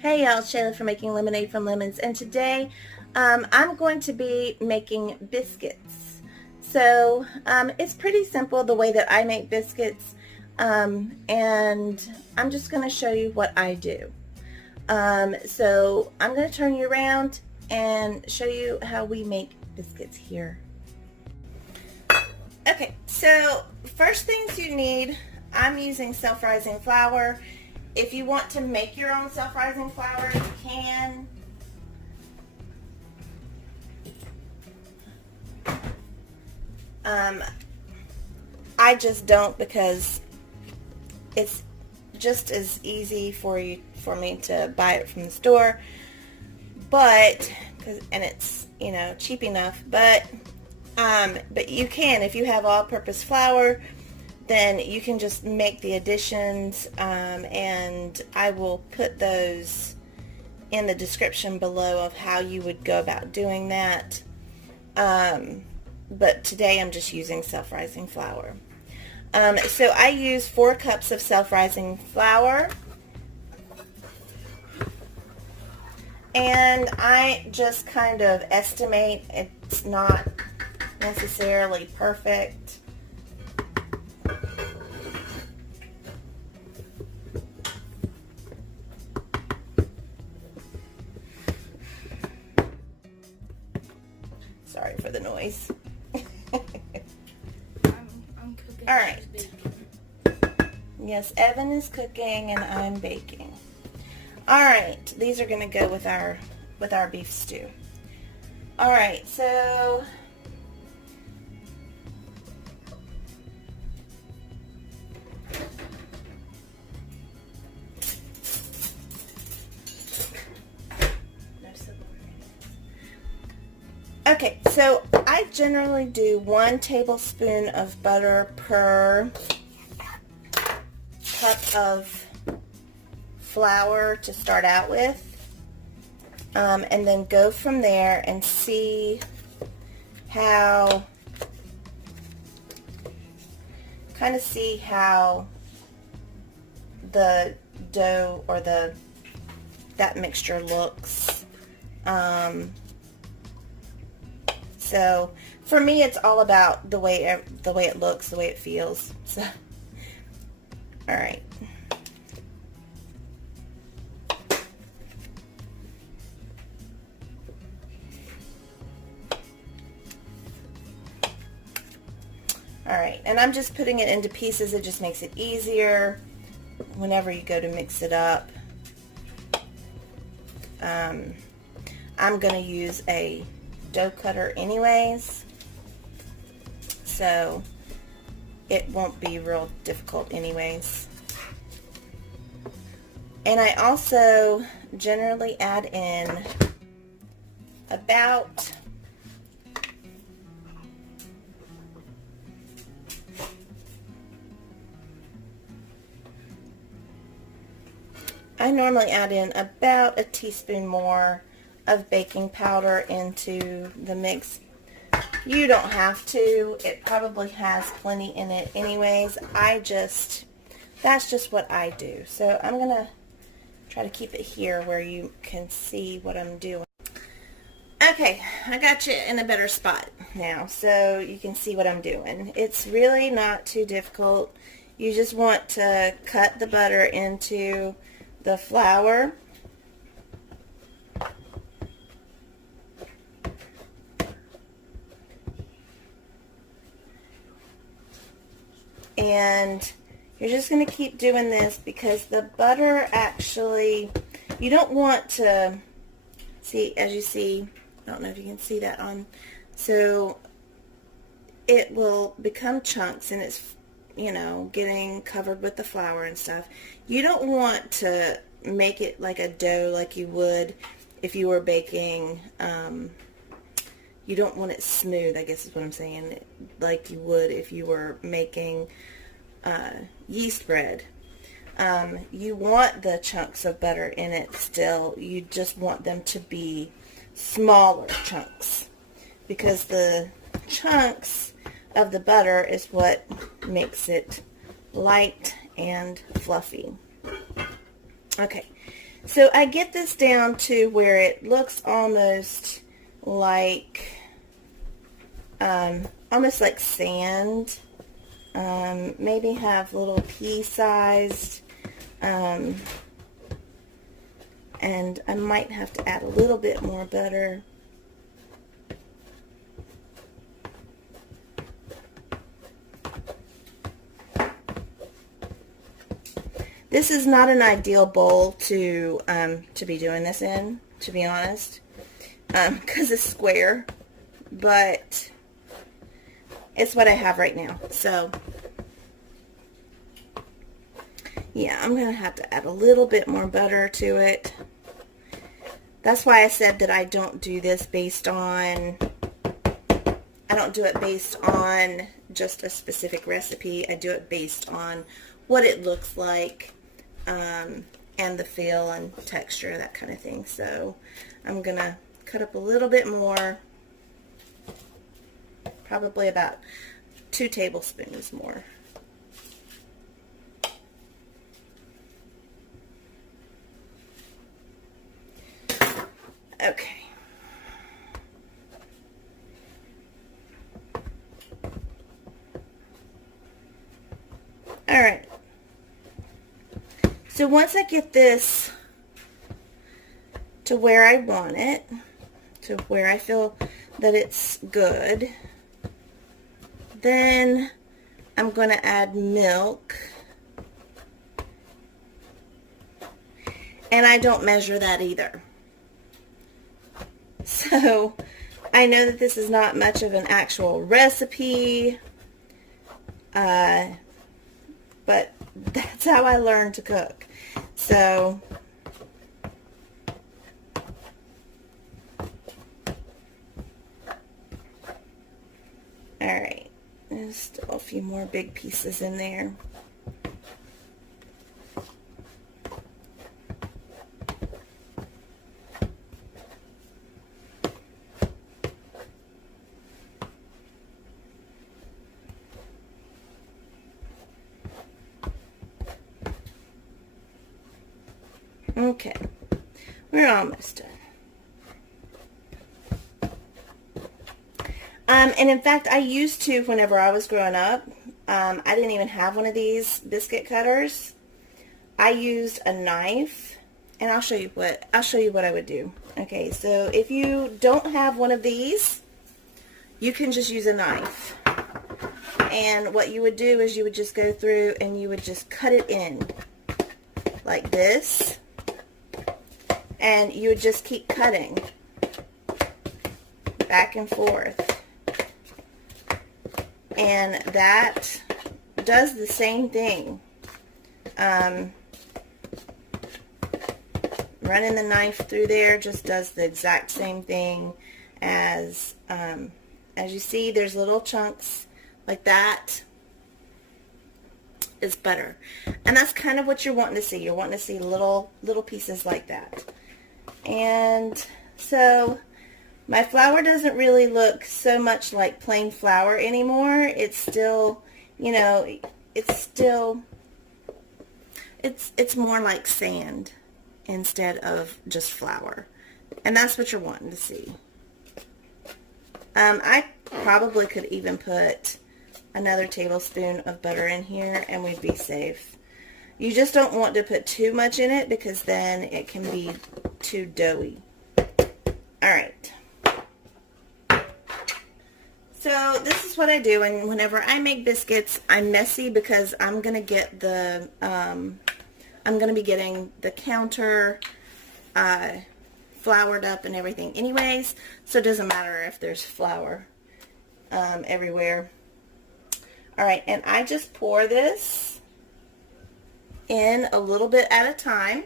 Hey y'all, Shayla from Making Lemonade from Lemons, and today I'm going to be making biscuits. So it's pretty simple the way that I make biscuits, and I'm just going to show you what I do. So I'm going to turn you around and show you how we make biscuits here. Okay, so first things you need, I'm using self-rising flour. If you want to make your own self-rising flour, you can. I just don't because it's just as easy for me to buy it from the store, and it's cheap enough. But you can, if you have all-purpose flour, then you can just make the additions, and I will put those in the description below of how you would go about doing that. But today I'm just using self-rising flour. So I use 4 cups of self-rising flour, and I just kind of estimate. It's not necessarily perfect. Sorry for the noise. I'm cooking. All right. Yes, Evan is cooking and I'm baking. All right, these are going to go with our beef stew. All right, so okay, so I generally do 1 tablespoon of butter per cup of flour to start out with, and then go from there and see how the dough or that mixture looks. So for me, it's all about the way it looks, the way it feels. So, all right. All right, and I'm just putting it into pieces. It just makes it easier whenever you go to mix it up. I'm going to use a dough cutter anyways, so it won't be real difficult anyways. And I also generally add in about a teaspoon more of baking powder into the mix. You don't have to. It probably has plenty in it anyways. That's just what I do. So I'm going to try to keep it here where you can see what I'm doing. Okay, I got you in a better spot now so you can see what I'm doing. It's really not too difficult. You just want to cut the butter into the flour. And you're just going to keep doing this because the butter actually, you don't want to, see, as you see, I don't know if you can see that on, so it will become chunks and it's, getting covered with the flour and stuff. You don't want to make it like a dough like you would if you were baking. You don't want it smooth, I guess is what I'm saying, like you would if you were making yeast bread. You want the chunks of butter in it still. You just want them to be smaller chunks because the chunks of the butter is what makes it light and fluffy. Okay, So I get this down to where it looks almost like sand. Maybe have little pea-sized, and I might have to add a little bit more butter. This is not an ideal bowl to be doing this in, to be honest, because it's square, but it's what I have right now. So yeah, I'm gonna have to add a little bit more butter to it. That's why I said that I don't do this based on, I don't do it based on just a specific recipe. I do it based on what it looks like, and the feel and texture, that kind of thing. So I'm gonna cut up a little bit more, probably about 2 tablespoons more. Okay. All right. So once I get this to where I want it, to where I feel that it's good, then I'm going to add milk. And I don't measure that either. So I know that this is not much of an actual recipe, but that's how I learned to cook. So all right, there's still a few more big pieces in there. Okay, we're almost done. And in fact, I used to, whenever I was growing up, I didn't even have one of these biscuit cutters. I used a knife, and I'll show you what I would do. Okay, so if you don't have one of these, you can just use a knife. And what you would do is you would just go through and you would just cut it in like this. And you would just keep cutting back and forth. And that does the same thing. Running the knife through there just does the exact same thing as you see, there's little chunks like that. Is butter. And that's kind of what you're wanting to see. You're wanting to see little pieces like that. And so my flour doesn't really look so much like plain flour anymore. It's still, you know, it's more like sand instead of just flour. And that's what you're wanting to see. I probably could even put another tablespoon of butter in here and we'd be safe. You just don't want to put too much in it because then it can be too doughy. Alright. So this is what I do, and whenever I make biscuits, I'm messy because I'm going to get the, I'm going to be getting the counter floured up and everything anyways, so it doesn't matter if there's flour everywhere. Alright, and I just pour this in a little bit at a time.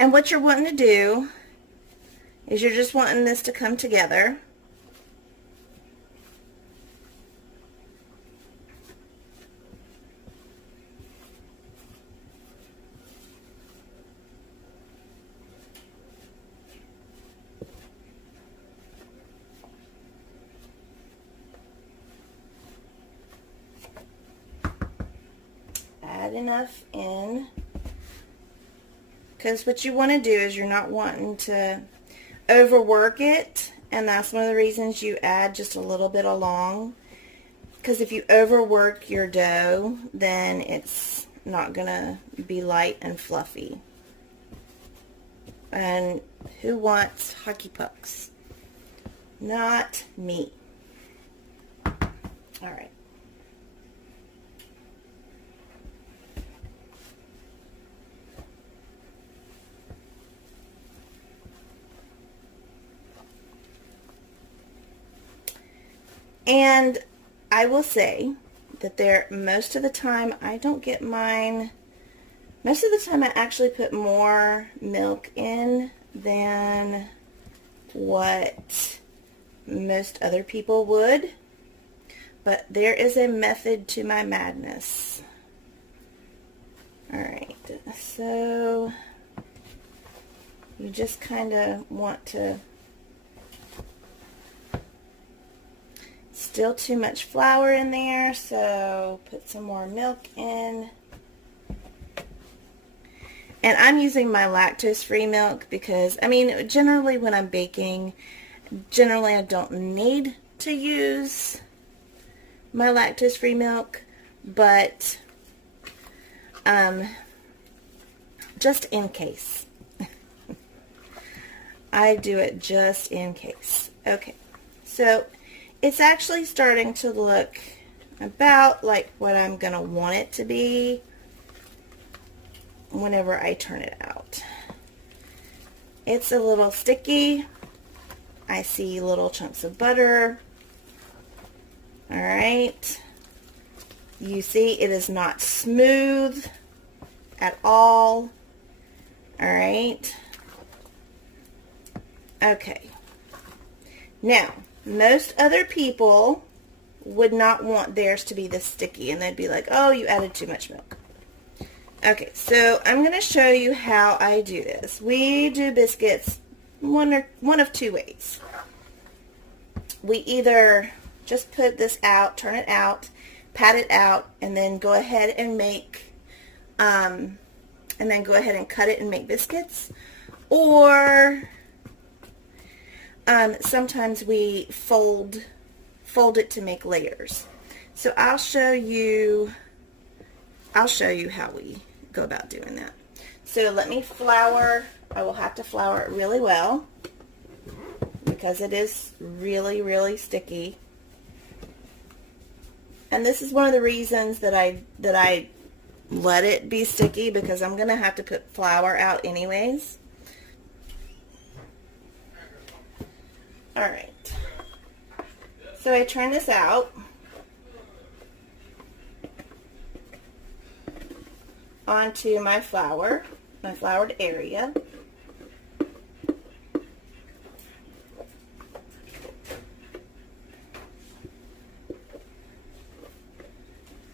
And what you're wanting to do is you're just wanting this to come together. add enough in, because what you want to do is you're not wanting to overwork it, and that's one of the reasons you add just a little bit along, because if you overwork your dough, then it's not gonna be light and fluffy. And who wants hockey pucks? Not me. All right. And I will say that most of the time I don't get mine, most of the time I actually put more milk in than what most other people would. But there is a method to my madness. Alright, so you just kind of want to, still too much flour in there, so put some more milk in. And I'm using my lactose-free milk because, I mean, generally when I'm baking, generally I don't need to use my lactose-free milk, but just in case. I do it just in case. Okay, so it's actually starting to look about like what I'm going to want it to be whenever I turn it out. It's a little sticky. I see little chunks of butter. Alright. You see it is not smooth at all. Alright. Okay. Now, most other people would not want theirs to be this sticky, and they'd be like, oh, you added too much milk. Okay, so I'm going to show you how I do this. We do biscuits one of two ways. We either just put this out, turn it out, pat it out, and then go ahead and make, and then go ahead and cut it and make biscuits, or sometimes we fold it to make layers. So I'll show you how we go about doing that. So let me flour. I will have to flour it really well because it is really, really sticky. And this is one of the reasons that I let it be sticky, because I'm gonna have to put flour out anyways. Alright, so I turn this out onto my flour, my floured area.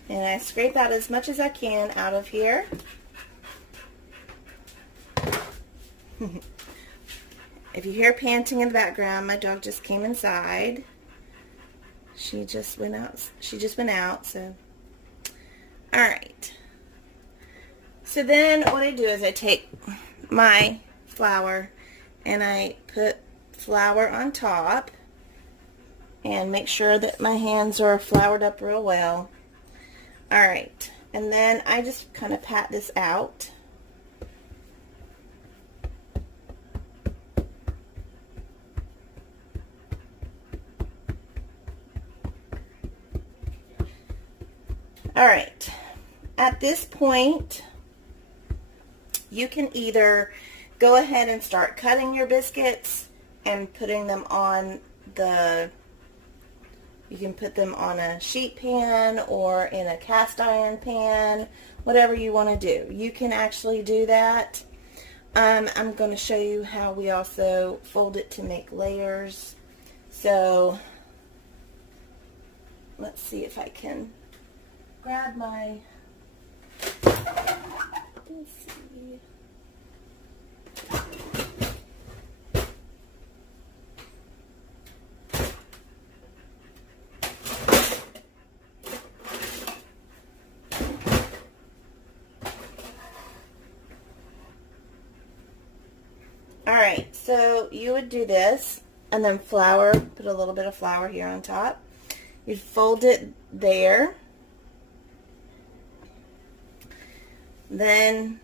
And I scrape out as much as I can out of here. If you hear panting in the background, my dog just came inside. She just went out, so. Alright. So then what I do is I take my flour and I put flour on top and make sure that my hands are floured up real well. Alright. And then I just kind of pat this out. Alright, at this point, you can either go ahead and start cutting your biscuits and putting them on you can put them on a sheet pan or in a cast iron pan, whatever you want to do. You can actually do that. I'm going to show you how we also fold it to make layers. So, let's see if I can grab my, let's see. right, so you would do this, and then flour, put a little bit of flour here on top. You'd fold it there. Then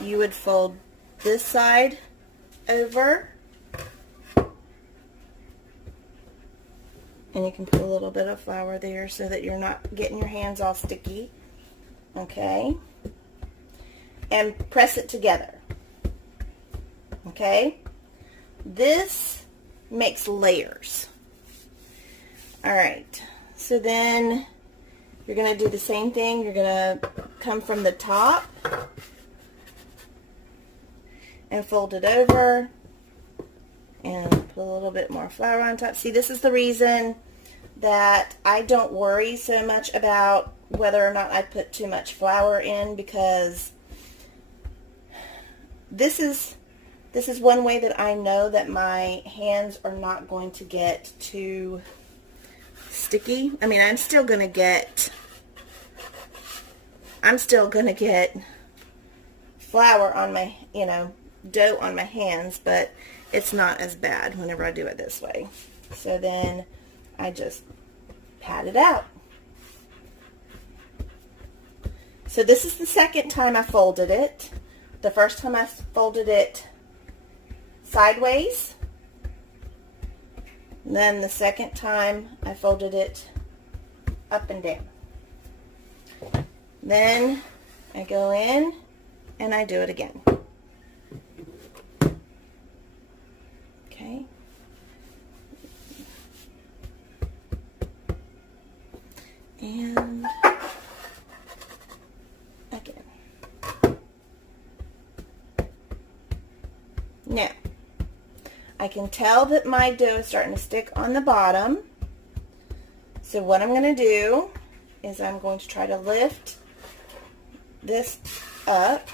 you would fold this side over. And you can put a little bit of flour there so that you're not getting your hands all sticky. Okay? And press it together. Okay? This makes layers. Alright, so then you're going to do the same thing. You're going to come from the top and fold it over and put a little bit more flour on top. See, this is the reason that I don't worry so much about whether or not I put too much flour in, because this is one way that I know that my hands are not going to get too sticky. I mean, I'm still going to get flour on my, dough on my hands, but it's not as bad whenever I do it this way. So then I just pat it out. So this is the second time I folded it. The first time I folded it sideways. And then the second time I folded it up and down. Then I go in and I do it again. Okay. And again. Now, I can tell that my dough is starting to stick on the bottom. So what I'm going to do is I'm going to try to lift this up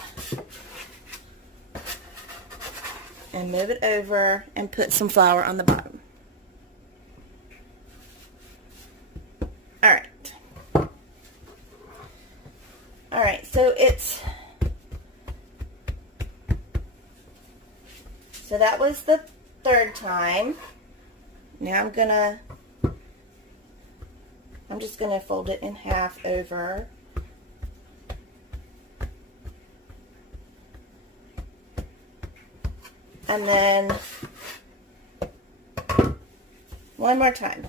and move it over and put some flour on the bottom. Alright. Alright, so that was the third time. Now I'm just gonna fold it in half over. And then one more time.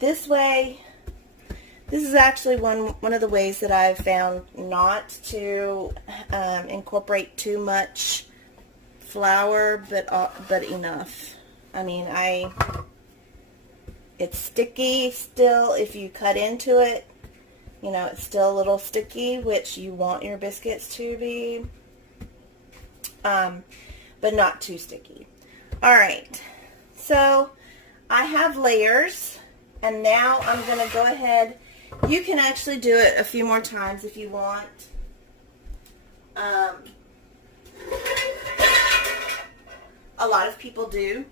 This way, this is actually one of the ways that I've found not to incorporate too much flour, but enough. I mean, it's sticky still. If you cut into it, it's still a little sticky, which you want your biscuits to be, but not too sticky. All right, so I have layers, and now I'm going to go ahead. You can actually do it a few more times if you want. A lot of people do.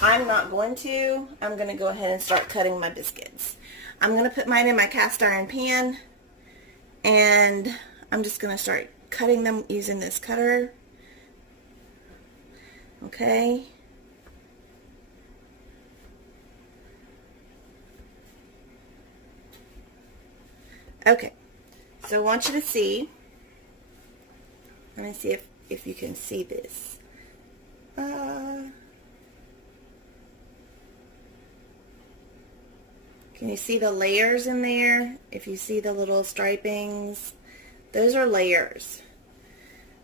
I'm not going to. I'm going to go ahead and start cutting my biscuits. I'm going to put mine in my cast iron pan, and I'm just going to start cutting them using this cutter. Okay. Okay, so I want you to see. Let me see if you can see this. Can you see the layers in there? If you see the little stripings, those are layers.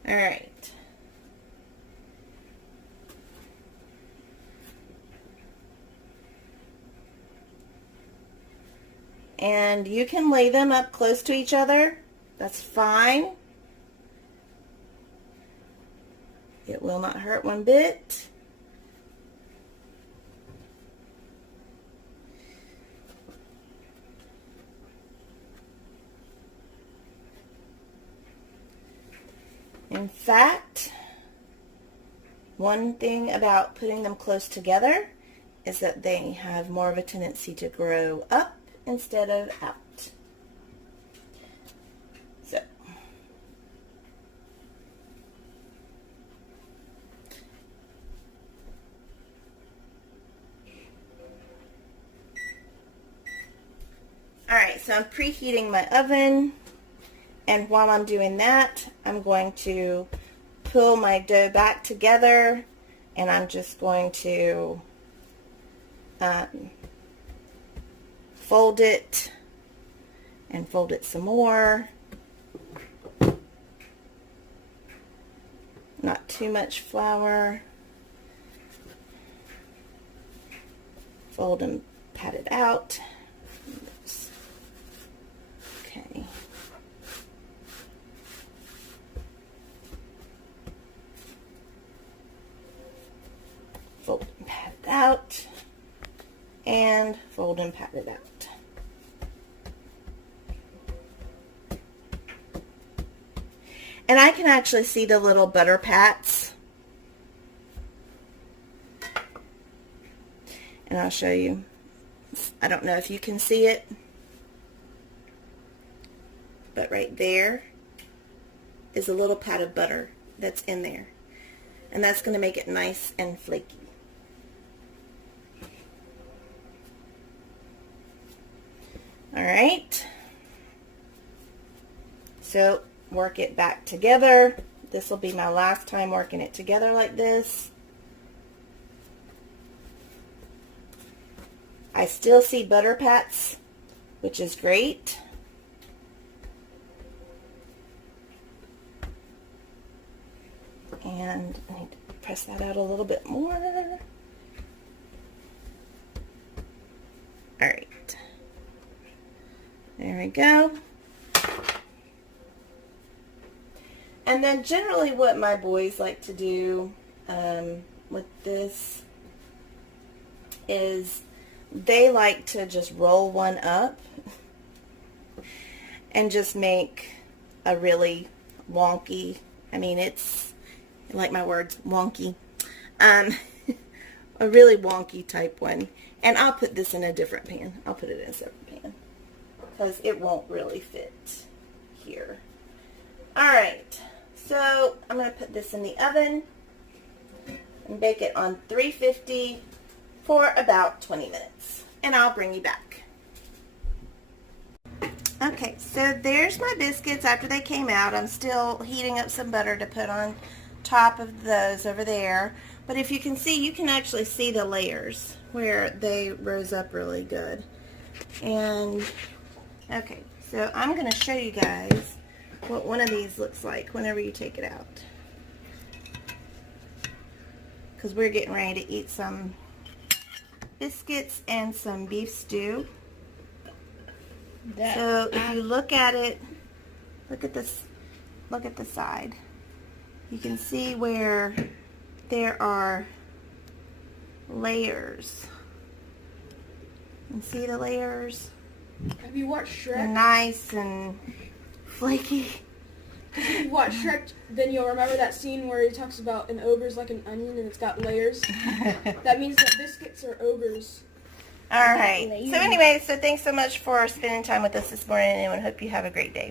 All right. And you can lay them up close to each other. That's fine. It will not hurt one bit. In fact, one thing about putting them close together is that they have more of a tendency to grow up instead of out. So, so I'm preheating my oven, and while I'm doing that, I'm going to pull my dough back together, and I'm just going to fold it and fold it some more. Not too much flour. Fold and pat it out. Oops. Okay. Fold and pat it out. And fold and pat it out. And I can actually see the little butter pats. And I'll show you. I don't know if you can see it, but right there is a little pat of butter that's in there. And that's going to make it nice and flaky. Alright. So work it back together. This will be my last time working it together like this. I still see butter pats, which is great. And I need to press that out a little bit more. Alright. There we go. And then generally what my boys like to do with this is they like to just roll one up and just make a really wonky, I mean it's, I like my words, wonky, a really wonky type one. And I'll put this in a different pan. I'll put it in a separate pan because it won't really fit here. Alright, so I'm going to put this in the oven and bake it on 350 for about 20 minutes. And I'll bring you back. Okay, so there's my biscuits after they came out. I'm still heating up some butter to put on top of those over there. But if you can see, you can actually see the layers where they rose up really good. And, okay, so I'm going to show you guys what one of these looks like whenever you take it out. Because we're getting ready to eat some biscuits and some beef stew. So if you look at it, look at this, look at the side. You can see where there are layers. You can see the layers? Have you watched Shrek? They're nice and flaky. If you watch Shrek, then you'll remember that scene where he talks about an ogre's like an onion and it's got layers. That means that biscuits are ogres. All right. So anyway, so thanks so much for spending time with us this morning, and I hope you have a great day.